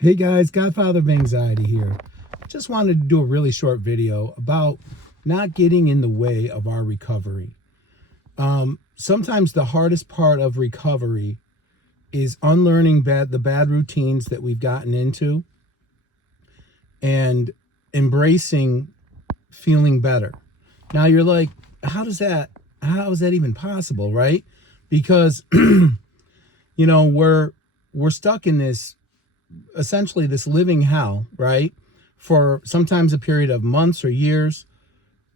Hey guys, Godfather of Anxiety here. Just wanted to do a really short video about not getting in the way of our recovery. Sometimes the hardest part of recovery is unlearning the bad routines that we've gotten into and embracing feeling better. Now you're like, how is that even possible, right? Because we're stuck in this, essentially this living hell, right? For sometimes a period of months or years,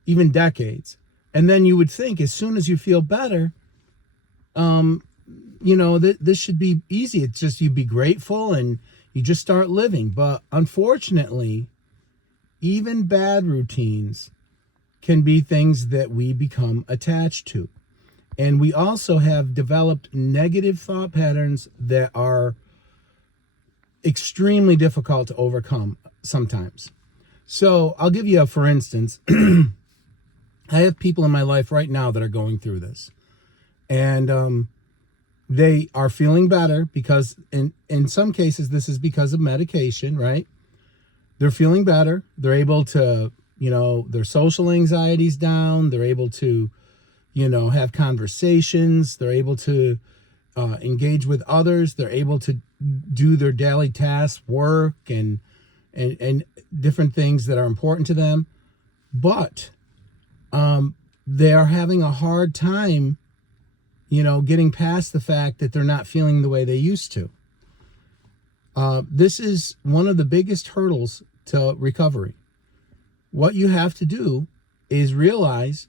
even decades. And then you would think as soon as you feel better, this should be easy. It's just you be grateful and you just start living. But unfortunately, even bad routines can be things that we become attached to. And we also have developed negative thought patterns that are extremely difficult to overcome sometimes. So I'll give you a for instance. I have people in my life right now that are going through this, and they are feeling better because in some cases this is because of medication, right? They're feeling better. They're able to, their social anxiety's down. They're able to, have conversations. They're able to engage with others. They're able to do their daily tasks, work, and different things that are important to them. But they are having a hard time, getting past the fact that they're not feeling the way they used to. This is one of the biggest hurdles to recovery. What you have to do is realize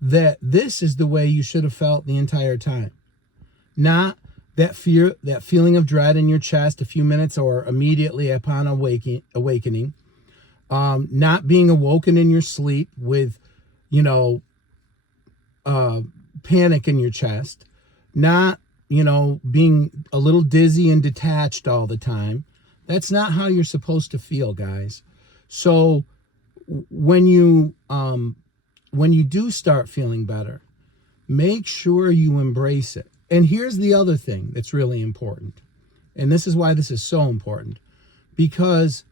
that this is the way you should have felt the entire time. Not that fear, that feeling of dread in your chest a few minutes or immediately upon awakening. Not being awoken in your sleep with, panic in your chest. Not, being a little dizzy and detached all the time. That's not how you're supposed to feel, guys. So when you do start feeling better, make sure you embrace it. And here's the other thing that's really important. And this is why this is so important. Because,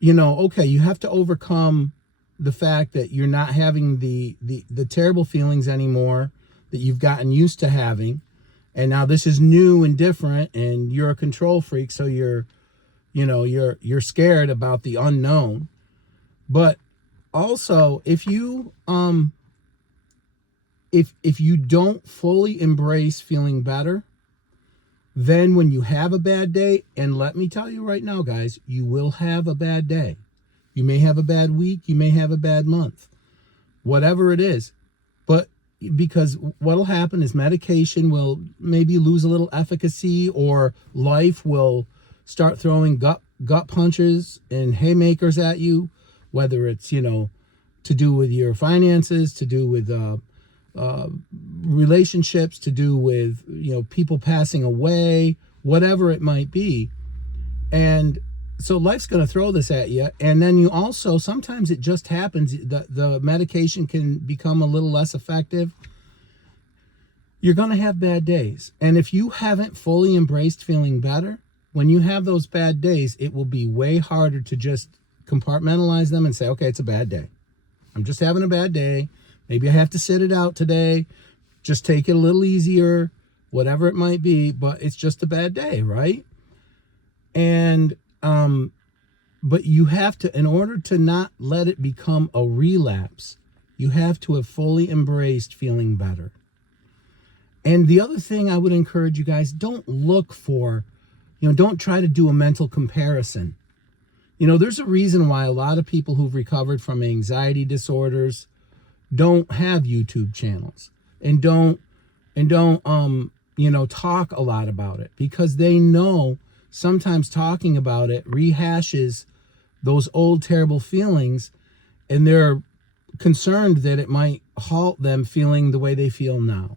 okay, you have to overcome the fact that you're not having the terrible feelings anymore that you've gotten used to having. And now this is new and different, and you're a control freak, so you're scared about the unknown. But also, if you if you don't fully embrace feeling better, then when you have a bad day, and let me tell you right now, guys, you will have a bad day. You may have a bad week, you may have a bad month, whatever it is. But because what'll happen is medication will maybe lose a little efficacy, or life will start throwing gut punches and haymakers at you, whether it's, to do with your finances, to do with relationships, to do with, people passing away, whatever it might be. And so life's going to throw this at you. And then you also, sometimes it just happens, the medication can become a little less effective. You're going to have bad days. And if you haven't fully embraced feeling better, when you have those bad days, it will be way harder to just compartmentalize them and say, okay, it's a bad day. I'm just having a bad day. Maybe I have to sit it out today. Just take it a little easier, whatever it might be, but it's just a bad day, right? And but you have to, in order to not let it become a relapse, you have to have fully embraced feeling better. And the other thing I would encourage you guys, don't look for, don't try to do a mental comparison. There's a reason why a lot of people who've recovered from anxiety disorders don't have YouTube channels and don't talk a lot about it, because they know sometimes talking about it rehashes those old terrible feelings, and they're concerned that it might halt them feeling the way they feel now.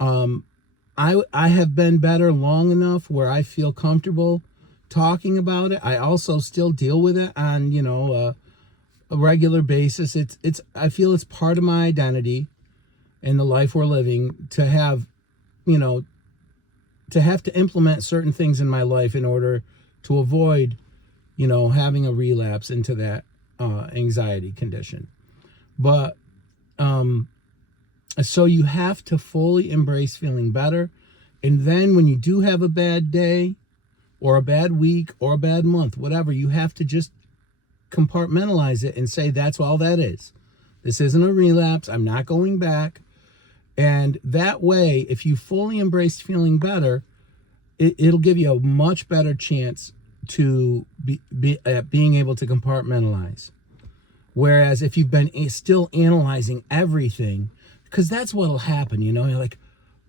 I have been better long enough where I feel comfortable talking about it. I also still deal with it on, a regular basis. I feel it's part of my identity and the life we're living to have, to have to implement certain things in my life in order to avoid, having a relapse into that anxiety condition. But so you have to fully embrace feeling better. And then when you do have a bad day or a bad week or a bad month, whatever, you have to just compartmentalize it and say, that's all that is. This isn't a relapse. I'm not going back. And that way, if you fully embrace feeling better, it'll give you a much better chance to being able to compartmentalize. Whereas if you've been still analyzing everything, because that's what'll happen, you're like,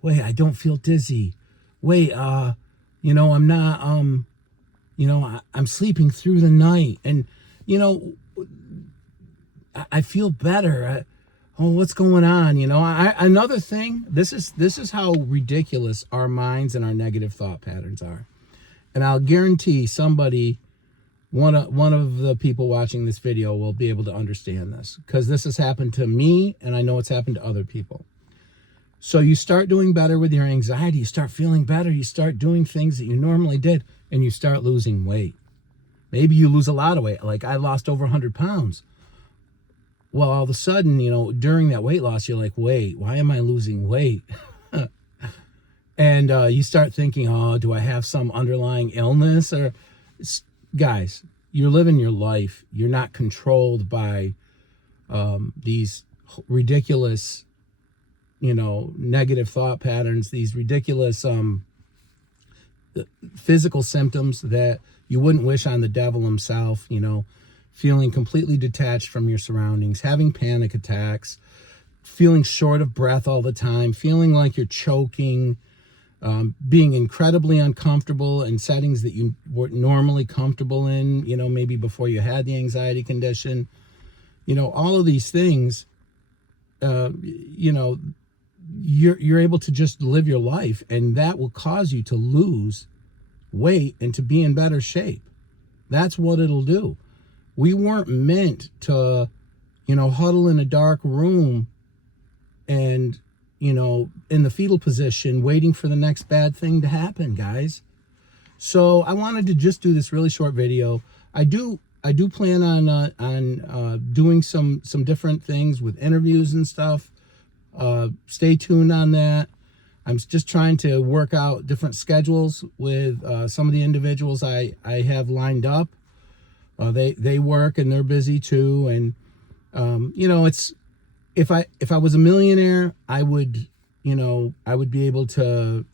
wait, I don't feel dizzy. Wait, I'm not, I'm sleeping through the night. And, I feel better. What's going on? Another thing, this is how ridiculous our minds and our negative thought patterns are. And I'll guarantee somebody, one of the people watching this video will be able to understand this, because this has happened to me and I know it's happened to other people. So you start doing better with your anxiety, you start feeling better, you start doing things that you normally did, and you start losing weight. Maybe you lose a lot of weight. Like I lost over 100 pounds. Well, all of a sudden, during that weight loss, you're like, wait, why am I losing weight? And you start thinking, do I have some underlying illness? Or guys, you're living your life. You're not controlled by these ridiculous, negative thought patterns, these ridiculous physical symptoms that you wouldn't wish on the devil himself, feeling completely detached from your surroundings, having panic attacks, feeling short of breath all the time, feeling like you're choking, being incredibly uncomfortable in settings that you weren't normally comfortable in, maybe before you had the anxiety condition. All of these things, you're able to just live your life, and that will cause you to lose weight and to be in better shape. That's what it'll do. We weren't meant to, huddle in a dark room and, in the fetal position, waiting for the next bad thing to happen, guys. So I wanted to just do this really short video. I do plan on doing some different things with interviews and stuff. Stay tuned on that. I'm just trying to work out different schedules with some of the individuals I have lined up. They work and they're busy too. And, it's, if I was a millionaire, I would be able to,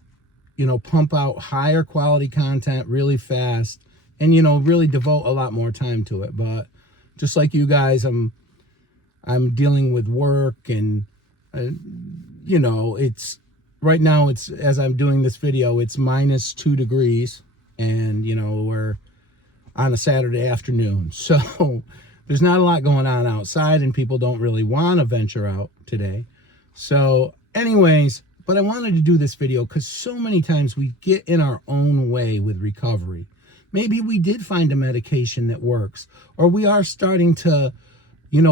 pump out higher quality content really fast and, really devote a lot more time to it. But just like you guys, I'm dealing with work and, it's right now, it's, as I'm doing this video, it's -2 degrees and, we're on a Saturday afternoon. So there's not a lot going on outside and people don't really want to venture out today. So anyways, but I wanted to do this video because so many times we get in our own way with recovery. Maybe we did find a medication that works, or we are starting to,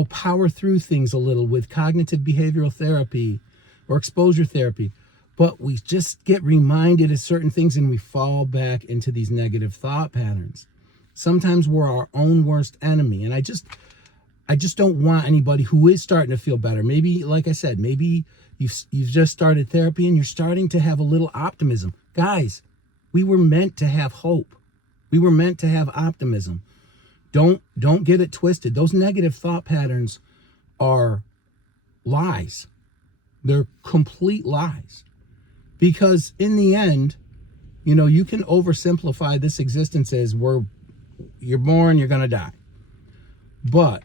power through things a little with cognitive behavioral therapy or exposure therapy, but we just get reminded of certain things and we fall back into these negative thought patterns. Sometimes we're our own worst enemy. And I just don't want anybody who is starting to feel better. Maybe, like I said, maybe you've just started therapy and you're starting to have a little optimism. Guys, we were meant to have hope. We were meant to have optimism. Don't get it twisted. Those negative thought patterns are lies. They're complete lies. Because in the end, you can oversimplify this existence as you're born, you're going to die. But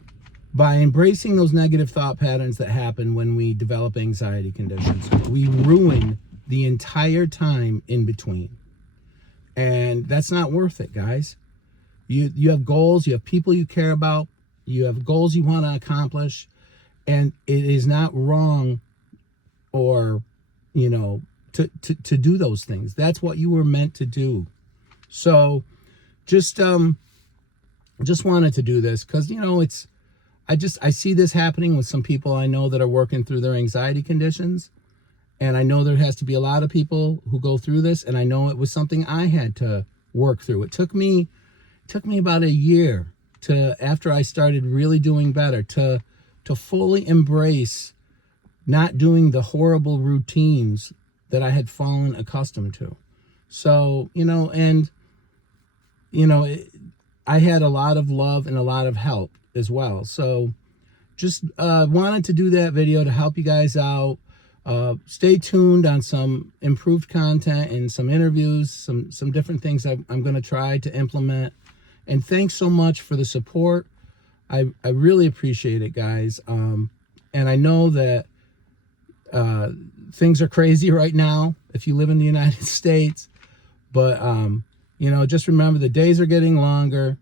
by embracing those negative thought patterns that happen when we develop anxiety conditions, we ruin the entire time in between. And that's not worth it, guys. You have goals, you have people you care about, you have goals you want to accomplish, and it is not wrong or, to do those things. That's what you were meant to do. So just wanted to do this because, I see this happening with some people I know that are working through their anxiety conditions. And I know there has to be a lot of people who go through this. And I know it was something I had to work through. It took me about a year to, after I started really doing better, to fully embrace not doing the horrible routines that I had fallen accustomed to. So, I had a lot of love and a lot of help as well. So just wanted to do that video to help you guys out. Stay tuned on some improved content and some interviews, some different things I'm going to try to implement. And thanks so much for the support. I really appreciate it, guys. And I know that things are crazy right now if you live in the United States. But, just remember the days are getting longer.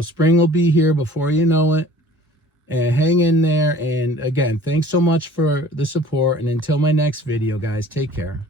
Spring will be here before you know it. And hang in there. And again, thanks so much for the support. And until my next video, guys, take care.